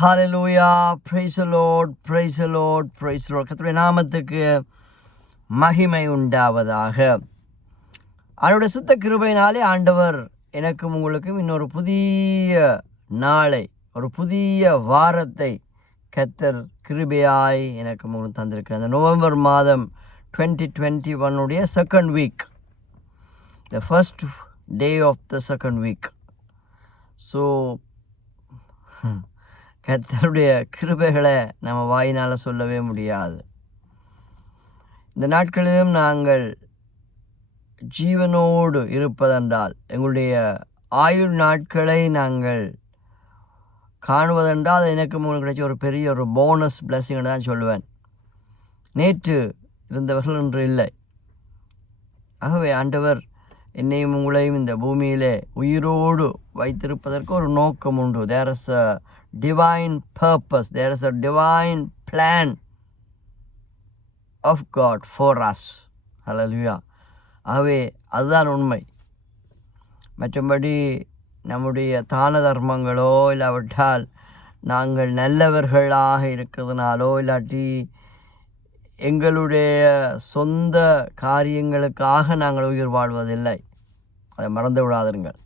Hallelujah, praise the Lord, praise the Lord, praise the Lord. கர்த்தருடைய நாமத்துக்கு மகிமை உண்டாவதாக. அவருடைய சுத்த கிருபையினாலே ஆண்டவர் எனக்கும் உங்களுக்கும் இன்னொரு புதிய நாளை, ஒரு புதிய வாரத்தை கர்த்தர் கிருபையாய் எனக்கு உங்களுக்கு தந்திருக்கிறார். அந்த நவம்பர் மாதம் 2021 second week, the first day of the second week. So கர்த்தருடைய கிருபைகளை நம்ம வாயினால் சொல்லவே முடியாது. இந்த நாட்களிலும் நாங்கள் ஜீவனோடு இருப்பதென்றால், எங்களுடைய ஆயுள் நாட்களை நாங்கள் காணுவதென்றால் அது எனக்கு உங்களுக்கு கிடைச்ச ஒரு பெரிய ஒரு போனஸ் பிளஸிங்னு தான் சொல்லுவேன். நேற்று இருந்தவர்கள் இன்று இல்லை. ஆகவே ஆண்டவர் என்னையும் உங்களையும் இந்த பூமியிலே உயிரோடு வைத்திருப்பதற்கு ஒரு நோக்கம் உண்டு. There is a divine purpose, there is a divine plan of God for us. Hallelujah. ஆகவே அதுதான் உண்மை. மற்றபடி நம்முடைய தான தர்மங்களோ இல்லாவிட்டால் நாங்கள் நல்லவர்களாக இருக்கிறதுனாலோ இல்லாட்டி எங்களுடைய சொந்த காரியங்களுக்காக நாங்கள் உயிர் வாழ்வதில்லை. அதை மறந்து விடாதீர்கள்.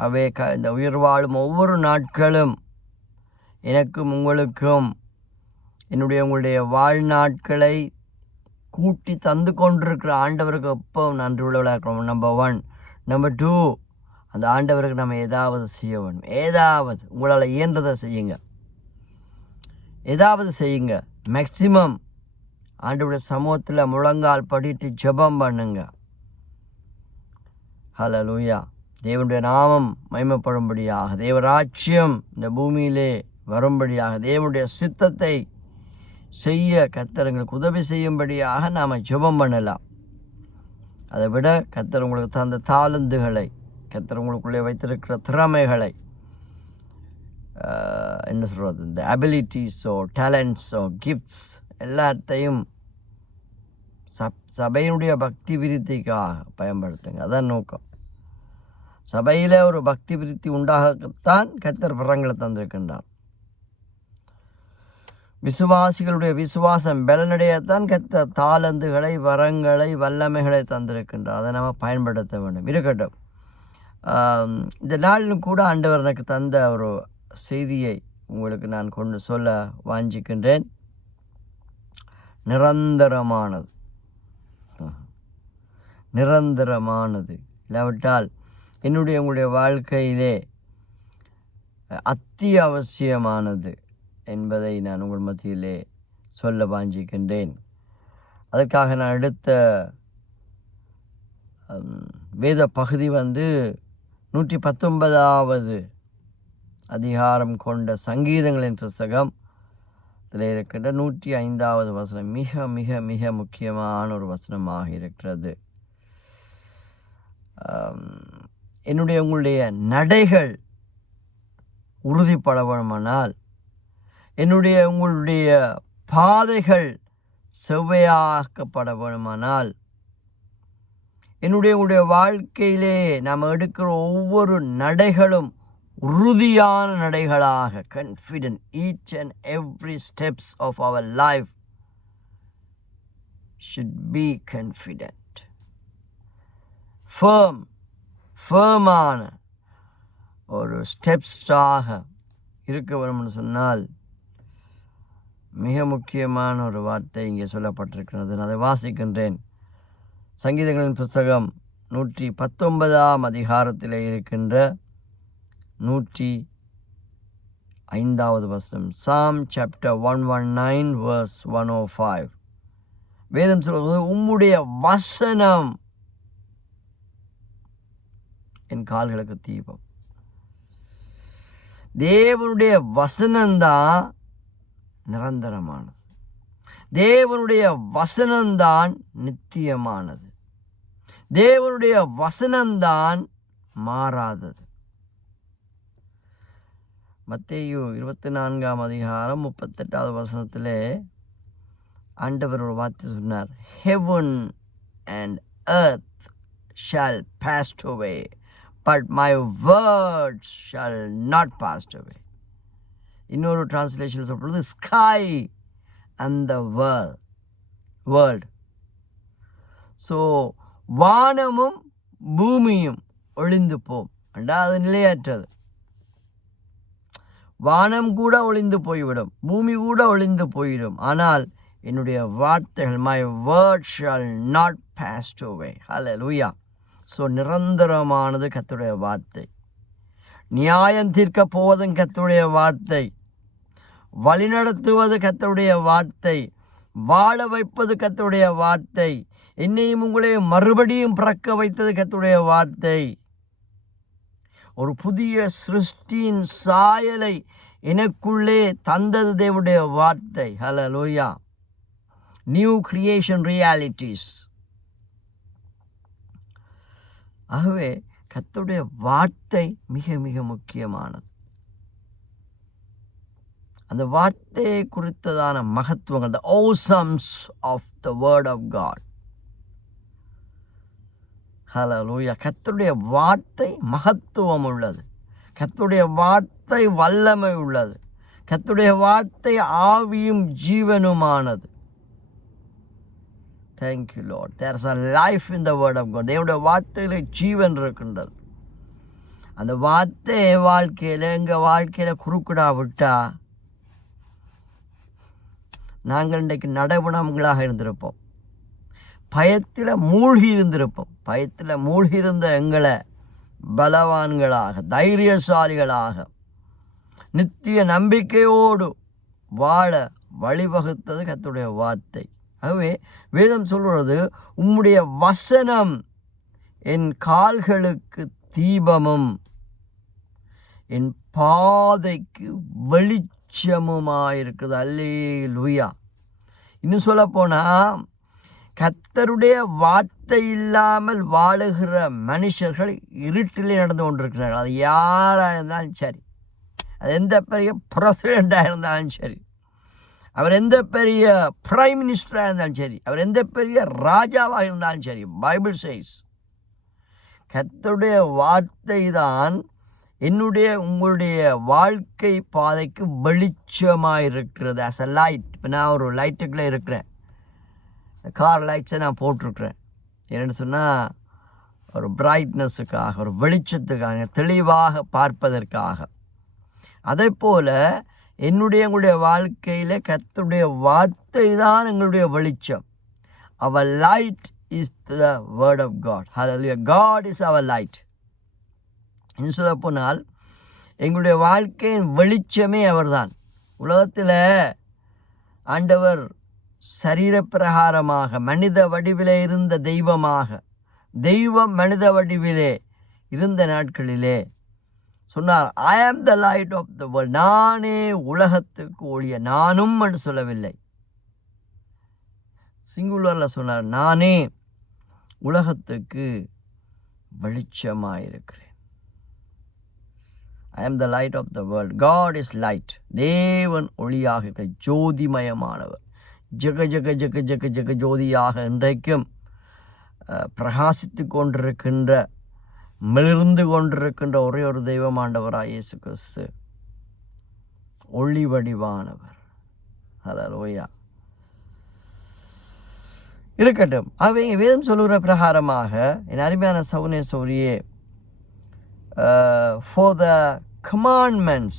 ஆகவே இந்த உயிர் வாழும் ஒவ்வொரு நாட்களும் எனக்கும் உங்களுக்கும் உங்களுடைய வாழ்நாட்களை கூட்டி தந்து கொண்டிருக்கிற ஆண்டவருக்கு எப்போ நன்றி உள்ளவளாக இருக்கணும். நம்பர் 1. நம்பர் 2, அந்த ஆண்டவருக்கு நம்ம ஏதாவது செய்ய வேணும். ஏதாவது உங்களால் இயன்றதை செய்யுங்க. ஏதாவது செய்யுங்க. மேக்சிமம் ஆண்டவருடைய சமூகத்தில் முழங்கால் படிட்டு ஜெபம் பண்ணுங்க. ஹல்லேலூயா. தேவனுடைய நாமம் மகிமைப்படும்படியாக, தேவராஜ்யம் இந்த பூமியிலே வரும்படியாக, தேவனுடைய சித்தத்தை செய்ய கர்த்தர் எங்களுக்கு உதவி செய்யும்படியாக நாம் ஜெபம் பண்ணலாம். அதை விட கர்த்தர் உங்களுக்கு தந்த தாளந்துகளை, கர்த்தர் உங்களுக்குள்ளே வைத்திருக்கிற திறமைகளை, என்ன சொல்கிறது, இந்த அபிலிட்டிஸோ டேலண்ட்ஸோ கிஃப்ட்ஸ் எல்லாத்தையும் சபையினுடைய பக்தி விருத்திக்காக பயன்படுத்துங்க. அதான் நோக்கம். சபையில் ஒரு பக்தி விருத்தி உண்டாகத்தான் கர்த்தர் வரங்களை தந்திருக்கின்றார். விசுவாசிகளுடைய விசுவாசம் பலனடையத்தான் கர்த்தர் தாளந்துகளை, வரங்களை, வல்லமைகளை தந்திருக்கின்றார். அதை நம்ம பயன்படுத்த வேண்டும். இருக்கட்டும், இந்த நாளிலும் கூட ஆண்டவர் எனக்கு தந்த ஒரு செய்தியை உங்களுக்கு நான் கொண்டு சொல்ல வாஞ்சிக்கின்றேன். நிரந்தரமானது, நிரந்தரமானது இல்லாவிட்டால் உங்களுடைய வாழ்க்கையிலே அத்தியாவசியமானது என்பதை நான் உங்கள் மத்தியிலே சொல்ல வாஞ்சிக்கின்றேன். அதற்காக நான் எடுத்த வேத பகுதி 119வது அதிகாரம் கொண்ட சங்கீதங்களின் புஸ்தகம் இதில் இருக்கின்ற 105வது வசனம் மிக மிக மிக முக்கியமான ஒரு வசனமாக இருக்கிறது. உங்களுடைய நடைகள் உறுதிப்பட வேண்டுமானால், உங்களுடைய பாதைகள் செவ்வையாக்கப்பட வேண்டுமானால், உங்களுடைய வாழ்க்கையிலே நாம் எடுக்கிற ஒவ்வொரு நடைகளும் உறுதியான நடைகளாக, confident, each and every steps of our life should be confident, firm-ஆன ஒரு ஸ்டெப்ஸாக இருக்க வேணும்னு சொன்னால், மிக முக்கியமான ஒரு வார்த்தை இங்கே சொல்லப்பட்டிருக்கிறது. நான் அதை வாசிக்கின்றேன். சங்கீதங்களின் புஸ்தகம் 119ஆம் அதிகாரத்தில் இருக்கின்ற 105வது வசனம். Psalm chapter 119 verse 105. வேதம் சொல்வது, உம்முடைய வசனம் என் கால்களுக்கு தீபம். தேவனுடைய வசனம்தான் நிரந்தரமானது. தேவனுடைய வசனம்தான் நித்தியமானது. தேவனுடைய வசனம்தான் மாறாதது. மத்தேயு 24ஆம் அதிகாரம் 38வது வசனத்திலே ஆண்டவர் ஒரு வார்த்தை சொன்னார். Heaven and earth shall pass away, but my words shall not pass away. இன்னொரு டிரான்ஸ்லேஷன் சொல்கிறது sky and the world. So வானமும் பூமியும் ஒளிந்து போம் அண்டா, அது நிலையற்றது. வானம் கூட ஒளிந்து போய்விடும், பூமி கூட ஒளிந்து போய்விடும், ஆனால் என்னுடைய வார்த்தைகள், my word shawl not past away. Hallelujah. So நிரந்தரமானது கர்த்தருடைய வார்த்தை. நியாயம் தீர்க்க போவதும் கர்த்தருடைய வார்த்தை, வழிநடத்துவது கர்த்தருடைய வார்த்தை, வாழ வைப்பது கர்த்தருடைய வார்த்தை, என்னையும் உங்களையும் மறுபடியும் பிறக்க வைத்தது கர்த்தருடைய வார்த்தை. ஒரு புதிய சிருஷ்டியின் சாயலை எனக்குள்ளே தந்தது தேவனுடைய வார்த்தை. ஹல்லேலூயா. New creation realities. ஆகவே கர்த்தருடைய வார்த்தை மிக மிக முக்கியமானது. அந்த வார்த்தையை குறித்ததான மகத்துவங்கள், the awesomes of the word of God. ஹல்லேலூயா. கர்த்தருடைய வார்த்தை மகத்துவம் உள்ளது, கர்த்தருடைய வார்த்தை வல்லமை உள்ளது, கர்த்தருடைய வார்த்தை ஆவியும் ஜீவனுமானது. Thank you Lord. There is a life in the word of God. தேவனுடைய வார்த்தையிலே ஜீவன் இருக்கின்றது. அந்த வார்த்தை எங்கள் வாழ்க்கையில் குறுக்கிடா விட்டா நாங்கள் இன்றைக்கு நடைபுணங்களாக இருந்திருப்போம், பயத்தில் மூழ்கி இருந்திருப்போம். பயத்தில் மூழ்கி இருந்த எங்களை பலவான்களாக, தைரியசாலிகளாக, நித்திய நம்பிக்கையோடு வாழ வழிவகுத்தது கர்த்தருடைய வார்த்தை. ஆகவே வேதம் சொல்கிறது, உம்முடைய வசனம் என் கால்களுக்கு தீபமும் என் பாதைக்கு வெளிச்சமுமாயிருக்குது. அல்லேலூயா. இன்னும் சொல்ல போனால், கர்த்தருடைய வார்த்தை இல்லாமல் வாழுகிற மனுஷர்கள் இருட்டிலே நடந்து கொண்டிருக்கிறார்கள். அது யாராக இருந்தாலும் சரி, அது எந்த பெரிய பிரசிடெண்ட்டாக இருந்தாலும் சரி, அவர் எந்த பெரிய பிரைம் மினிஸ்டராக இருந்தாலும் சரி, அவர் எந்த பெரிய ராஜாவாக இருந்தாலும் சரி, பைபிள் சேஸ் கர்த்தருடைய வார்த்தை தான் என்னுடைய உங்களுடைய வாழ்க்கை பாதைக்கு வெளிச்சமாக இருக்கிறது. As a light. இப்போ நான் ஒரு லைட்டுக்குள்ளே இருக்கிறேன், கார் லைட்ஸை நான் போட்டிருக்கிறேன். என்னென்னு சொன்னால், ஒரு பிரைட்னஸுக்காக, ஒரு வெளிச்சத்துக்காக, தெளிவாக பார்ப்பதற்காக. அதே போல் உங்களுடைய வாழ்க்கையில் கர்த்தருடைய வார்த்தை தான் எங்களுடைய வெளிச்சம். அவர் light is the word of God. Hallelujah. God is அவர் லைட். இன்னும் சொல்ல போனால், எங்களுடைய வாழ்க்கையின் வெளிச்சமே அவர்தான். உலகத்தில் ஆண்டவர் சரீரப்பிரகாரமாக மனித வடிவிலே இருந்த தெய்வமாக, தெய்வம் மனித வடிவிலே இருந்த நாட்களிலே சொன்னார், I am the light of the world. நானே உலகத்துக்கு ஒளிய. நானும் என்று சொல்லவில்லை, சிங்குலரில் சொன்னார், நானே உலகத்துக்கு வெளிச்சமாயிருக்கிறேன். I am the light of the world. God is light. தேவன் ஒளியாக இருக்கிற ஜோதிமயமானவர், ஜெக ஜெக ஜெக ஜெக ஜெக ஜோதியாக இன்றைக்கும் பிரகாசித்து கொண்டிருக்கின்ற, மிளிர்ந்து கொண்டிருக்கின்ற ஒரே ஒரு தெய்வம் ஆண்டவராக இயேசு கிறிஸ்து. ஒளி வடிவானவர். ஹல்லேலூயா. இருக்கட்டும். ஆகவே வேதம் சொல்லுகிற பிரகாரமாக, என் அருமையான சௌனே சௌரியே, for the commandments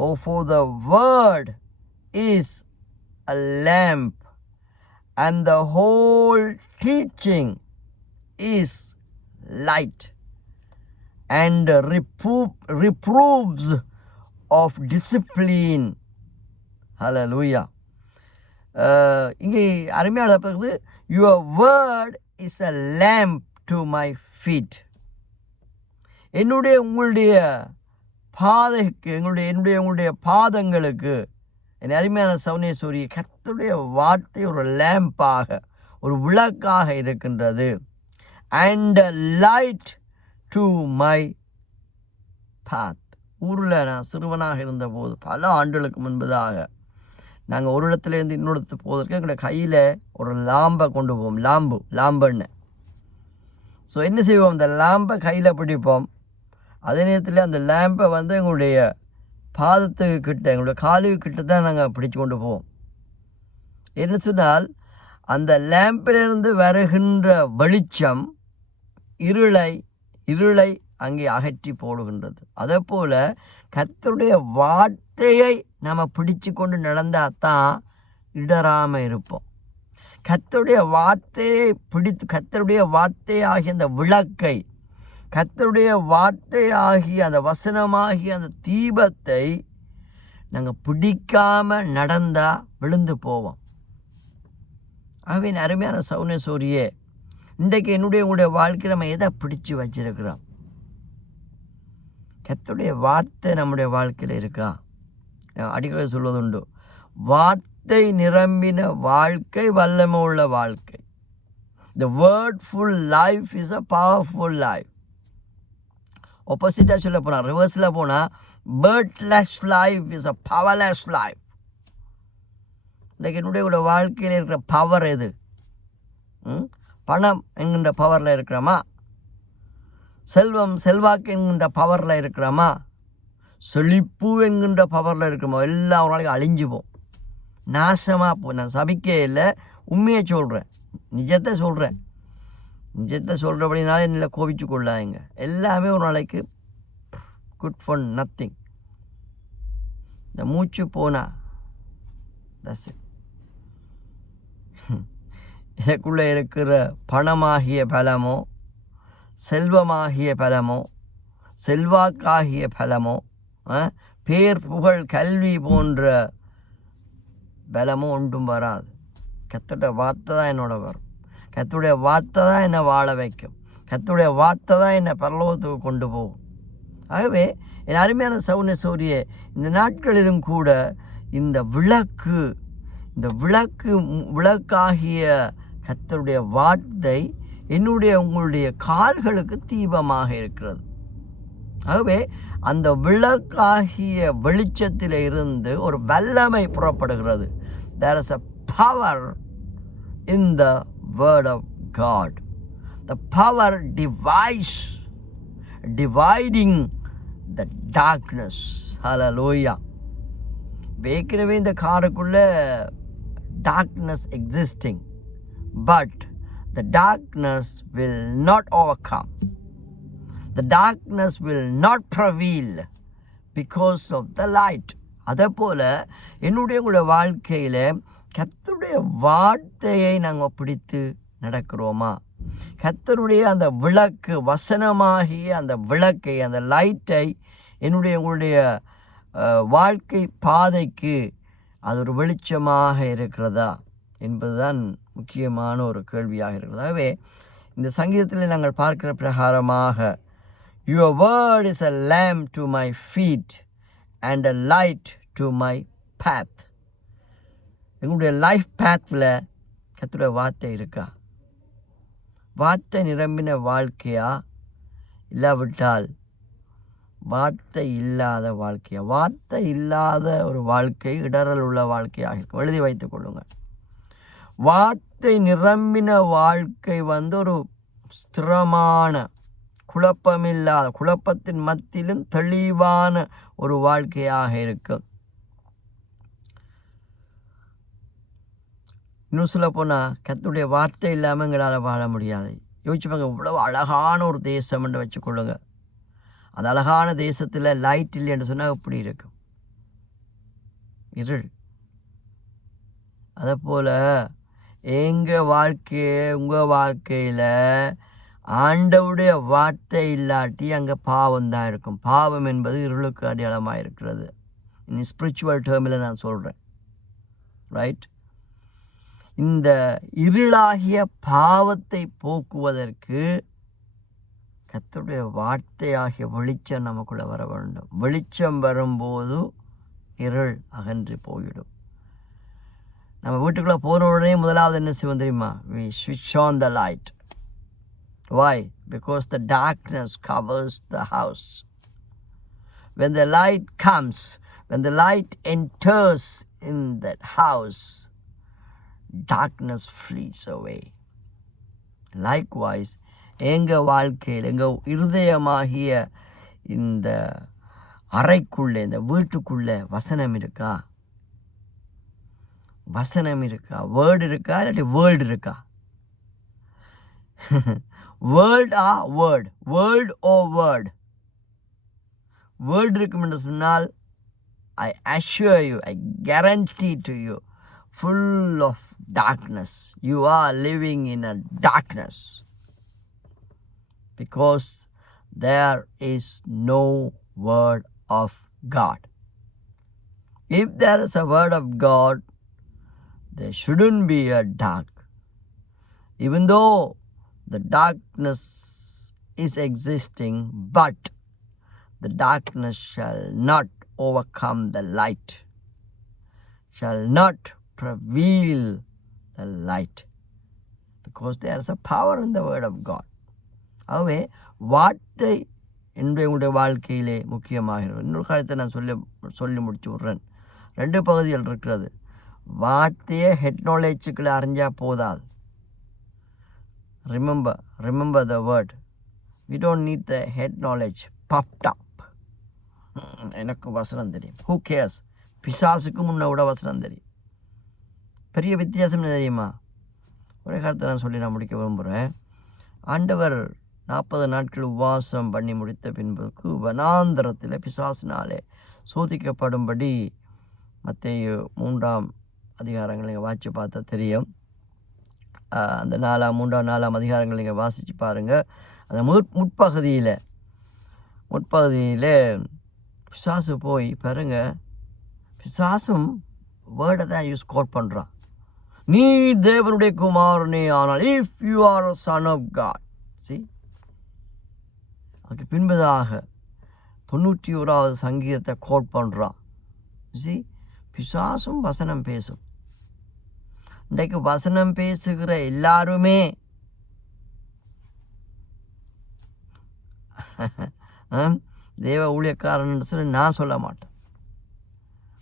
or for the word is a lamp and the whole teaching is light and reproves of discipline. Hallelujah. இங்கே அருமையான பிறகு, your word is a lamp to my feet. உங்களுடைய பாதைக்கு, உங்களுடைய பாதங்களுக்கு, என் அருமையான சௌனேஸ்வரி, கர்த்தருடைய வார்த்தை ஒரு லேம்பாக, ஒரு விளக்காக இருக்கின்றது. And light to my path. ஊரில் நான் சிறுவனாக இருந்தபோது, பல ஆண்டுகளுக்கு முன்பதாக, நாங்கள் ஒரு இடத்துலேருந்து இன்னொரு இடத்துக்கு போவதற்கு எங்களுடைய கையில் ஒரு லாம்பை கொண்டு போவோம். லாம்புன்னு. ஸோ என்ன செய்வோம், அந்த லாம்பை கையில் பிடிப்போம். அதே நேரத்தில் அந்த லேம்பை எங்களுடைய பாதத்துக்கு கிட்ட, எங்களுடைய காலுக்கு கிட்ட தான் நாங்கள் பிடிச்சு கொண்டு போவோம். என்ன சொன்னால், அந்த லேம்பிலிருந்து வருகின்ற வெளிச்சம் இருளை அங்கே அகற்றி போடுகின்றது. அதே போல் கர்த்தருடைய வார்த்தையை நம்ம பிடிச்சு கொண்டு நடந்தால் தான் இடராமல் இருப்போம். கர்த்தருடைய வார்த்தையை பிடித்து, கர்த்தருடைய வார்த்தையாகிய அந்த விளக்கை, கர்த்தருடைய வார்த்தையாகிய அந்த வசனமாகிய அந்த தீபத்தை நாங்கள் பிடிக்காமல் நடந்தால் விழுந்து போவோம். ஆகவே அருமையான சௌனேஸ்வரியே, இன்றைக்கு உங்களுடைய வாழ்க்கை நம்ம எதை பிடிச்சு வச்சிருக்கிறோம்? கர்த்தருடைய வார்த்தை நம்முடைய வாழ்க்கையில் இருக்கா? அடிக்கடி சொல்வதுண்டு, வார்த்தை நிரம்பின வாழ்க்கை வல்லமை உள்ள வாழ்க்கை. The wordful life is a powerful life. ஆப்போசிட்டாக சொல்ல போனால், ரிவர்ஸில் போனால், birdless life is a powerless life. இன்றைக்கு என்னுடைய வாழ்க்கையில் இருக்கிற பவர் எது? பணம் என்கின்ற பவரில் இருக்கிறோமா? செல்வாக்கு என்கின்ற பவரில் இருக்கிறோமா? செழிப்பு என்கின்ற பவரில் இருக்கிறோமோ? எல்லாம் ஒரு நாளைக்கு அழிஞ்சுப்போம், நாசமாக போ. நான் சபிக்கே இல்லை, உண்மையை சொல்கிறேன், நிஜத்தை சொல்கிறபடினால என்னில் கோபிச்சு கொள்ளாங்க. எல்லாமே ஒரு நாளைக்கு குட் ஃபார் நத்திங். இந்த மூச்சு போனா தஸ் எனக்குள்ளே இருக்கிற பணமாகிய பலமோ, செல்வமாகிய பலமோ, செல்வாக்காகிய பலமோ, பேர் புகழ் கல்வி போன்ற பலமோ ஒன்றும் வராது. கர்த்தருடைய வார்த்தை தான் என்னோட வரும். கர்த்தருடைய வார்த்தை தான் என்னை வாழ வைக்கும். கர்த்தருடைய வார்த்தை தான் என்னை பரலோகத்துக்கு கொண்டு போகும். ஆகவே என் அருமையான சௌனேஸ்வரியே, இந்த நாட்களிலும் கூட இந்த விளக்காகிய கர்த்தருடைய வார்த்தை உங்களுடைய கால்களுக்கு தீபமாக இருக்கிறது. ஆகவே அந்த விளக்காகிய வெளிச்சத்தில் இருந்து ஒரு வல்லமை புறப்படுகிறது. There is a power in the word of God. The power dividing the darkness. Hallelujah. ஏற்கனவே இந்த காருக்குள்ள darkness existing, but the darkness will not overcome. The darkness will not prevail because of the light. அதே போல் உங்களுடைய வாழ்க்கையில் கர்த்தருடைய வார்த்தையை நாங்கள் பிடித்து நடக்கிறோமா? கர்த்தருடைய அந்த விளக்கு, வசனமாகிய அந்த விளக்கை, அந்த லைட்டை உங்களுடைய வாழ்க்கை பாதைக்கு அது ஒரு வெளிச்சமாக இருக்கிறதா என்பதுதான் முக்கியமான ஒரு கேள்வியாக இருக்கிறது. ஆகவே இந்த சங்கீதத்தில் நாங்கள் பார்க்கிற பிரகாரமாக, Your word is a lamp to my feet and a light to my path. எங்களுடைய லைஃப் பேத்தில் கர்த்தருடைய வார்த்தை இருக்கா? வார்த்தை நிரம்பின வாழ்க்கையா, இல்லாவிட்டால் வார்த்தை இல்லாத வாழ்க்கையா? வார்த்தை இல்லாத ஒரு வாழ்க்கை இடரல் உள்ள வாழ்க்கையாக இருக்கும். எழுதி வைத்துக் கொள்ளுங்கள். வார்த்தை நிரம்பின வாழ்க்கை ஒரு ஸ்திரமான, குழப்பமில்லாத, குழப்பத்தின் மத்தியிலும் தெளிவான ஒரு வாழ்க்கையாக இருக்கும். இன்னும் சொல்ல போனால், கர்த்தருடைய வார்த்தை இல்லாமல் எங்களால் வாழ முடியாது. யோசிச்சுப்பாங்க, இவ்வளவு அழகான ஒரு தேசம் என்று வச்சுக்கொள்ளுங்க. அந்த அழகான தேசத்தில் லைட் இல்லை என்று சொன்னால் எப்படி இருக்கும்? இருள். அதை போல் உங்கள் வாழ்க்கையில் ஆண்டவுடைய வார்த்தை இல்லாட்டி அங்கே பாவம் தான் இருக்கும். பாவம் என்பது இருளுக்கு அடையாளமாக இருக்கிறது. இன் ஸ்பிரிச்சுவல் டேர்மில் நான் சொல்கிறேன், ரைட்? இந்த இருளாகிய பாவத்தை போக்குவதற்கு கர்த்தருடைய வார்த்தையாகிய வெளிச்சம் நமக்குள்ளே வர வேண்டும். வெளிச்சம் வரும்போது இருள் அகன்று போயிடும். நம்ம வீட்டுக்குள்ளே போன உடனே முதலாவது என்ன செய்வோம் தெரியுமா? We switch on the light. Why? Because the darkness covers the house. When the light comes, when the light enters in that house, darkness flees away. Likewise, எங்கள் வாழ்க்கையில், எங்கள் இருதயமாகிய இந்த அறைக்குள்ளே, இந்த வீட்டுக்குள்ளே வசனம் இருக்கா? வசனம் இருக்கா? வேர்டு இருக்கா? இல்லாட்டி வேர்ல்டு இருக்கா? வேர்ல்ட் வேர்டு, வேர்ல்ட் ஓ வேர்டு. வேர்ல்டு இருக்கும் என்று சொன்னால் I assure you, I guarantee to you, full of darkness. You are living in a darkness because there is no word of God. If there is a word of God, there shouldn't be a dark. Even though the darkness is existing, but the darkness shall not overcome the light, shall not prevail the light, because there is a power in the word of God. ஆகவே வார்த்தை என்னுடைய வாழ்க்கையிலே முக்கியமாகிறது. இன்னொரு காரியத்தை நான் சொல்லி முடிச்சு விட்றேன். 2 பகுதிகள் இருக்கிறது. வார்த்தையை ஹெட் நாலேஜுக்குள்ளே அறிஞ்சால் போதாது. remember the word. We don't need the head knowledge puffed up. எனக்கு வசனம் தெரியும். Who cares? பிசாசுக்கு முன்ன விட வசனம் தெரியும். பெரிய வித்தியாசம் என்ன தெரியுமா? ஒரே காலத்தை நான் முடிக்க விரும்புகிறேன். ஆண்டவர் 40 நாட்கள் உபவாசம் பண்ணி முடித்த பின்புக்கு வனாந்தரத்தில் பிசாசினாலே சோதிக்கப்படும்படி மத்தேயு 3ஆம் அதிகாரங்களை வாசித்து பார்த்தா தெரியும். அந்த 3-4 அதிகாரங்களை நீங்கள் வாசித்து பாருங்கள். அந்த முற்பகுதியில் பிசாசு போய் பாருங்க, பிசாசும் வேர்டை தான் கோட் பண்ணுறான். நீ தேவனுடைய குமாரனே ஆனால், if you are a son of God. அதுக்கு பின்பதாக 91வது சங்கீதத்தை கோட் பண்ணுறான். பிசாசும் வசனம் பேசும். இன்றைக்கு வசனம் பேசுகிற எல்லாருமே தேவ ஊழியக்காரன் சொல்லி நான் சொல்ல மாட்டேன்.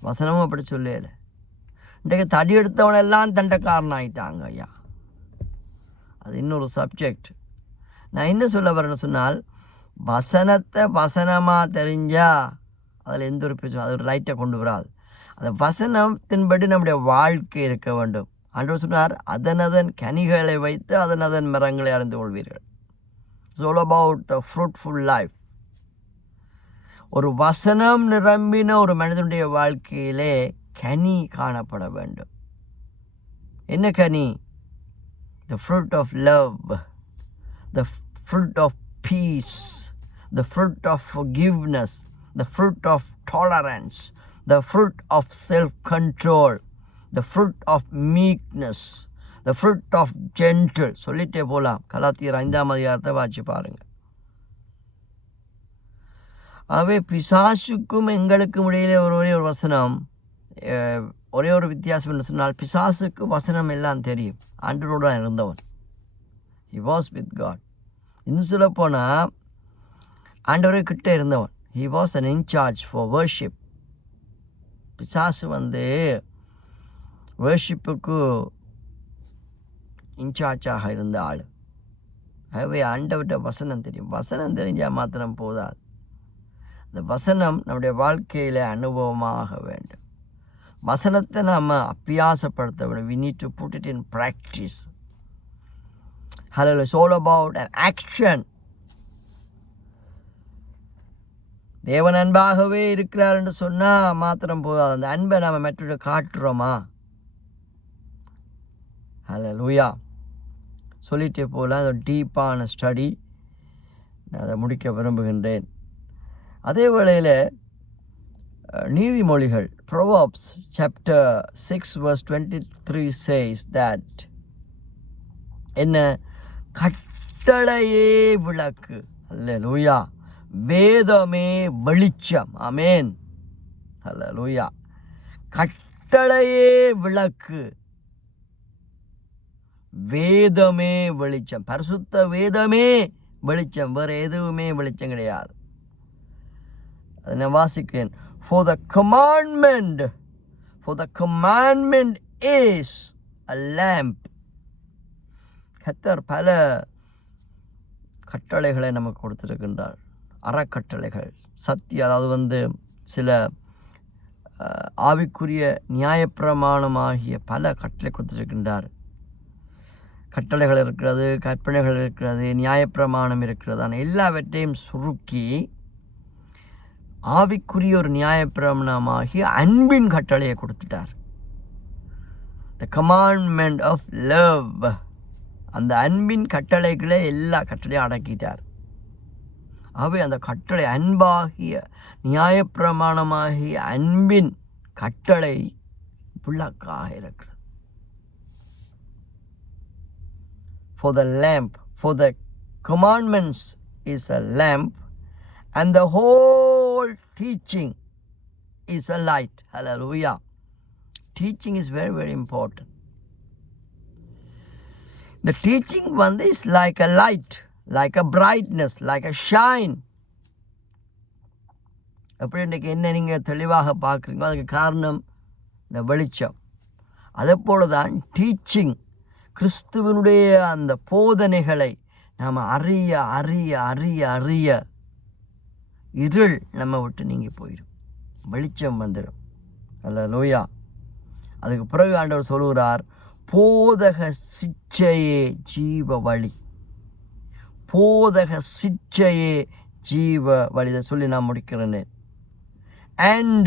வசனமும் அப்படி சொல்லல. இன்றைக்கு தடி எடுத்தவனெல்லாம் தண்டக்காரன் ஆகிட்டாங்க ஐயா. அது இன்னொரு சப்ஜெக்ட். நான் என்ன சொல்ல வரேன்னு சொன்னால், வசனத்தை வசனமாக தெரிஞ்சால் அதில் எந்த ஒரு பிரச்சனை, அது ஒரு லைட்டை கொண்டு வராது. அந்த வசனத்தின்படி நம்முடைய வாழ்க்கை இருக்க வேண்டும். ஆண்டவர் சொன்னார், அதனதன் கனிகளை வைத்து அதனதன் மரங்களை அறிந்து கொள்வீர்கள். It's all about the fruitful life. ஒரு வசனம் நிரம்பின ஒரு மனிதனுடைய வாழ்க்கையிலே கனி காணப்பட வேண்டும். என்ன கனி? the fruit of love, the fruit of peace, the fruit of forgiveness, the fruit of tolerance, the fruit of self-control, the fruit of meekness, the fruit of gentle. சொல்லிட்டே போகலாம். கலாத்தியர் 5ஆம் அதிகாரத்தை வாசிச்சு பாருங்க. ஆகவே பிசாசுக்கும் எங்களுக்கும் இடையிலே ஒரே ஒரு வசனம், ஒரே ஒரு வித்தியாசம் என்று சொன்னால், பிசாசுக்கு வசனம் எல்லாம் தெரியும். ஆண்டவரோடு இருந்தவன். he was with God. இன்னும் சொல்ல போனால் ஆண்டவரை கிட்டே இருந்தவன். he was an in charge for worship. பிசாசு வர்ஷிப்புக்கு இன்சார்ஜாக இருந்த ஆள். ஆகவே ஆண்டவர்கிட்ட வசனம் தெரியும். வசனம் தெரிஞ்சால் மாத்திரம் போதாது. அந்த வசனம் நம்முடைய வாழ்க்கையில் அனுபவமாக வேண்டும். வசனத்தை நாம் அபியாசப்படுத்த வேண்டும். we need to put it in practice. Hallelujah. It's all about an action. தேவன் அன்பாகவே இருக்கிறார் என்று சொன்னால் மாத்திரம் போதாது. அந்த அன்பை நாம் மற்றொரு காட்டுறோமா? ஹல்லேலூயா. சொல்லிட்டே போகலாம். அது டீப்பான ஸ்டடி. நான் அதை முடிக்க விரும்புகின்றேன். அதே வேளையில் நீதிமொழிகள், Proverbs chapter 6 verse 23 says that, என்ன? கட்டளையே விளக்கு. ஹல்லேலூயா. வேதமே வெளிச்சம். ஆமென். ஹல்லேலூயா. கட்டளையே விளக்கு, வேதமே வெளிச்சம். பரிசுத்த வேதமே வெளிச்சம். வேறு எதுவுமே வெளிச்சம் கிடையாது. அதை நான் வாசிக்கிறேன். For the commandment is a lamp. கர்த்தர் பல கட்டளைகளை நமக்கு கொடுத்திருக்கின்றார். அறக்கட்டளைகள். அதாவது சில ஆவிக்குரிய நியாயப்பிரமாணமாகிய பல கட்டளை கொடுத்துருக்கின்றார். கட்டளைகள் இருக்கிறது, கற்பனைகள் இருக்கிறது, நியாயப்பிரமாணம் இருக்கிறது. ஆனால் எல்லாவற்றையும் சுருக்கி ஆவிக்குரிய ஒரு நியாயப்பிரமாணமாகிய அன்பின் கட்டளையை கொடுத்துட்டார். The commandment of love. அந்த அன்பின் கட்டளைகளை எல்லா கட்டளையும் அடக்கிட்டார். ஆகவே அந்த கட்டளை அன்பாகிய நியாயப்பிரமாணமாகிய அன்பின் கட்டளை விளக்காக இருக்கிறது. For the lamp, for the commandments is a lamp, and the whole teaching is a light. Hallelujah. Teaching is very, very important. The teaching is like a light, like a brightness, like a shine. அப்படி இன்றைக்கு என்ன நீங்கள் தெளிவாக பார்க்குறீங்களோ அதுக்கு காரணம் இந்த வெளிச்சம். அதே போல தான் டீச்சிங், கிறிஸ்துவனுடைய அந்த போதனைகளை நாம் அறிய அறிய அறிய அறிய இருள் நம்ம விட்டு நீங்கி போயிடும், வெளிச்சம் வந்துடும். அல்லேலூயா. அதுக்கு பிறகு ஆண்டவர் சொல்லுகிறார், போதக சிச்சையே ஜீவ வழி. போதக சிச்சையே ஜீவ வழி. இதை சொல்லி நான் முடிக்கிறேன். And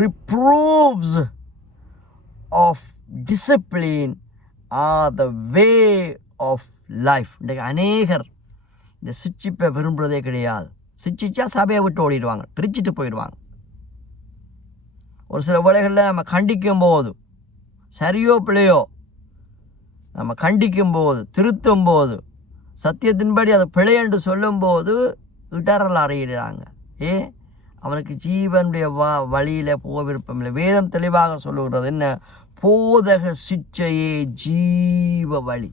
reproofs of discipline are the way of life. இன்றைக்கு அநேகர் இந்த சிச்சிப்பை விரும்புகிறதே கிடையாது. சிச்சிச்சா சபையை விட்டு ஓடிடுவாங்க, பிரிச்சுட்டு போயிடுவாங்க. ஒரு சில வேளைகளில் நம்ம கண்டிக்கும் போது, சரியோ பிழையோ நம்ம கண்டிக்கும் போது, திருத்தும் போது, சத்தியத்தின்படி அதை பிழை என்று சொல்லும்போது இடரல் அறையிடுறாங்க. அவனுக்கு ஜீவனுடைய வழியில் போக விருப்பம் இல்லை. வேதம் தெளிவாக சொல்லுகிறது என்ன? போதக சிச்சையே ஜீவ வழி.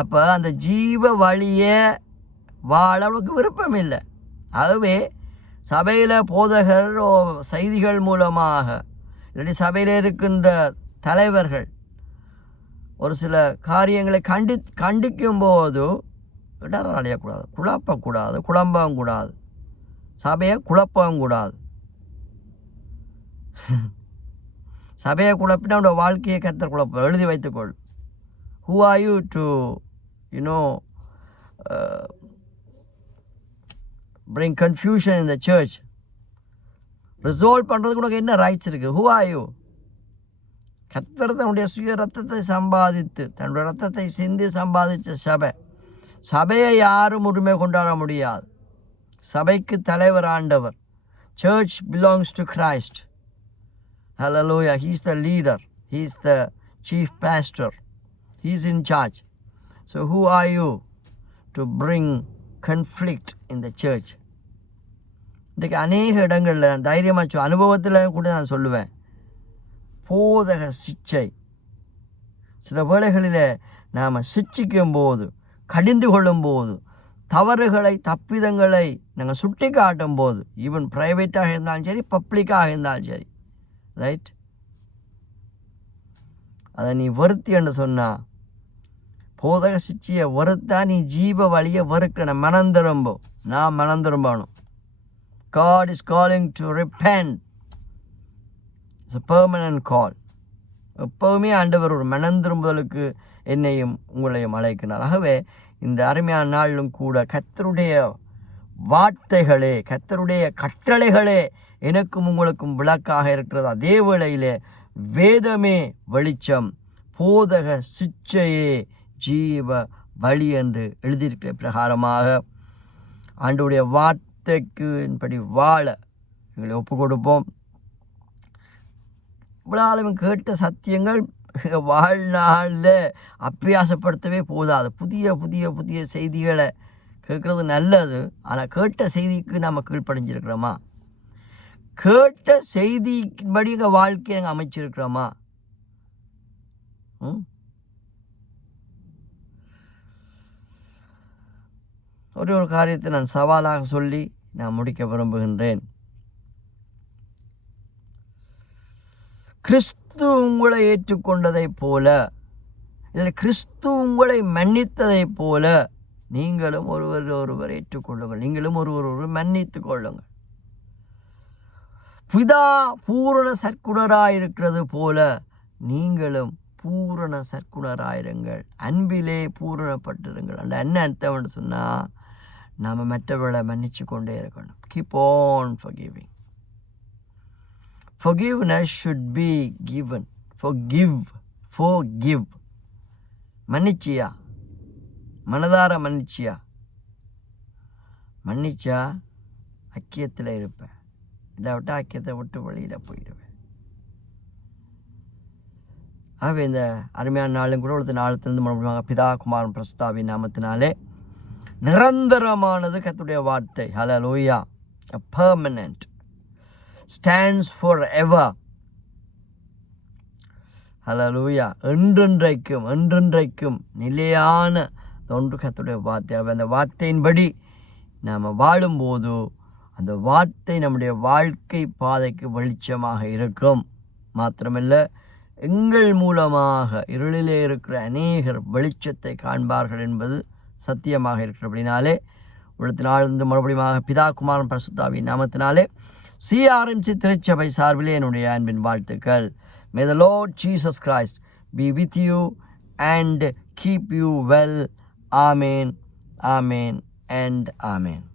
அப்போ அந்த ஜீவ வழியை வாழ அவனுக்கு விருப்பம் இல்லை. ஆகவே சபையில் போதகர் செய்திகள் மூலமாக, இல்லாட்டி சபையில் இருக்கின்ற தலைவர்கள் ஒரு சில காரியங்களை கண்டிக்கும் போது இடர் அடையக்கூடாது, குழப்பக்கூடாது, குழம்பவும் கூடாது, சபையை குழப்பவும் கூடாது. சபையை குழப்பினா அவனோட வாழ்க்கையை கர்த்தர் குழப்பம். எழுதி வைத்துக்கொள். Who are you to bring confusion in the church? Resolve பண்ணுறதுக்கு உனக்கு என்ன ரைட்ஸ் இருக்குது? Who are you? கர்த்தர் தன்னுடைய சுய ரத்தத்தை சம்பாதித்து, தன்னுடைய ரத்தத்தை சிந்தி சம்பாதித்த சபையை யாரும் உரிமை கொண்டாட முடியாது. சபைக்கு தலைவர் ஆண்டவர். Church belongs to Christ. Hallelujah. He is the leader. He is the chief pastor. He is in charge. So who are you to bring conflict in the church? இன்றைக்கு அநேக இடங்களில் தைரியமாக அனுபவத்தில் கூட நான் சொல்லுவேன், போதக சிச்சை. சில வேளைகளில் நாம் சிச்சிக்கும் போது, கடிந்து கொள்ளும் போது, தவறுகளை தப்பிதங்களை நாங்கள் சுட்டி காட்டும் போது, ஈவன் ப்ரைவேட்டாக இருந்தாலும் சரி, பப்ளிக்காக இருந்தாலும் சரி, ரைட், அதை நீ வெறுத்தி என்று சொன்னால், போதக சிச்சையை வெறுத்தா நீ ஜீவ வழியை வெறுக்கணும். மனம் திரும்பும். நான் மனம் திரும்பணும். God is calling to repent. It's a permanent call. எப்போவுமே ஆண்டவர் ஒரு மனம் திரும்புதலுக்கு என்னையும் உங்களையும் அழைக்கிறார். ஆகவே இந்த அருமையான நாளிலும் கூட கர்த்தருடைய வார்த்தைகளே, கர்த்தருடைய கட்டளைகளே எனக்கும் உங்களுக்கும் விளக்காக இருக்கிறது. அதே வேளையிலே வேதமே வெளிச்சம், போதக சிச்சையே ஜீவ வழி என்று எழுதியிருக்கிற பிரகாரமாக ஆண்டவருடைய வார்த்தைக்குன்படி வாழ எங்களை ஒப்பு கொடுப்போம். இவ்வளவு கேட்ட சத்தியங்கள் வாழ்நாளில் அபியாசப்படுத்தவே போதாது. புதிய புதிய புதிய செய்திகளை கேட்குறது நல்லது. ஆனால் கேட்ட செய்திக்கு நம்ம கீழ்ப்படைஞ்சிருக்கிறோமா? கேட்ட செய்தியின்படி எங்கள் வாழ்க்கையை நாங்கள் அமைச்சிருக்கிறோமா? ஒரு காரியத்தை நான் சவாலாக சொல்லி நான் முடிக்க விரும்புகின்றேன். கிறிஸ்து உங்களை ஏற்றுக்கொண்டதை போல, இல்லை கிறிஸ்து உங்களை மன்னித்ததை போல நீங்களும் ஒருவர் ஏற்றுக்கொள்ளுங்கள். நீங்களும் ஒருவர் மன்னித்து கொள்ளுங்கள். பிதா பூரண சற்குணராயிருக்கிறது போல நீங்களும் பூரண சற்குணராயிருங்கள். அன்பிலே பூரணப்பட்டிருங்கள். அந்த என்ன அர்த்தம்னு சொன்னால், நாம் மற்றவர்களை மன்னிச்சு கொண்டே இருக்கணும். Keep on forgiving. Forgiveness should be given. Forgive. மன்னிச்சியா? மனதார மன்னிச்சியா? மன்னிச்சா ஐக்கியத்தில் இருப்பேன். இல்லாவிட்டால் ஐக்கியத்தை விட்டு வெளியில் போயிடுவேன். ஆகவே இந்த அருமையான நாளும் கூட ஒரு நாளத்திலிருந்து மறுபடியும் பிதா குமாரன் பரிசுத்தாவின் நாமத்தினாலே நிரந்தரமானது கர்த்தருடைய வார்த்தை. ஹல்லேலூயா. permanent stands forever. ஹல்லேலூயா. என்றென்றைக்கும் நிலையான ஒன்று கர்த்தருடைய வார்த்தை. அந்த வார்த்தையின்படி நாம் வாழும்போது அந்த வார்த்தை நம்முடைய வாழ்க்கை பாதைக்கு வெளிச்சமாக இருக்கும். மாத்திரமல்ல, எங்கள் மூலமாக இருளிலே இருக்கிற அநேகர் வெளிச்சத்தை காண்பார்கள் என்பது சத்தியமாக இருக்கிறபடினாலே நாளிலிருந்து மறுபடியும் பிதா குமாரன் பரிசுத்தாவின் நாமத்தினாலே CRMC திருச்சபை சார்பிலே என்னுடைய அன்பின் வாழ்த்துக்கள். May the Lord Jesus Christ be with you and keep you well. Amen, amen and amen.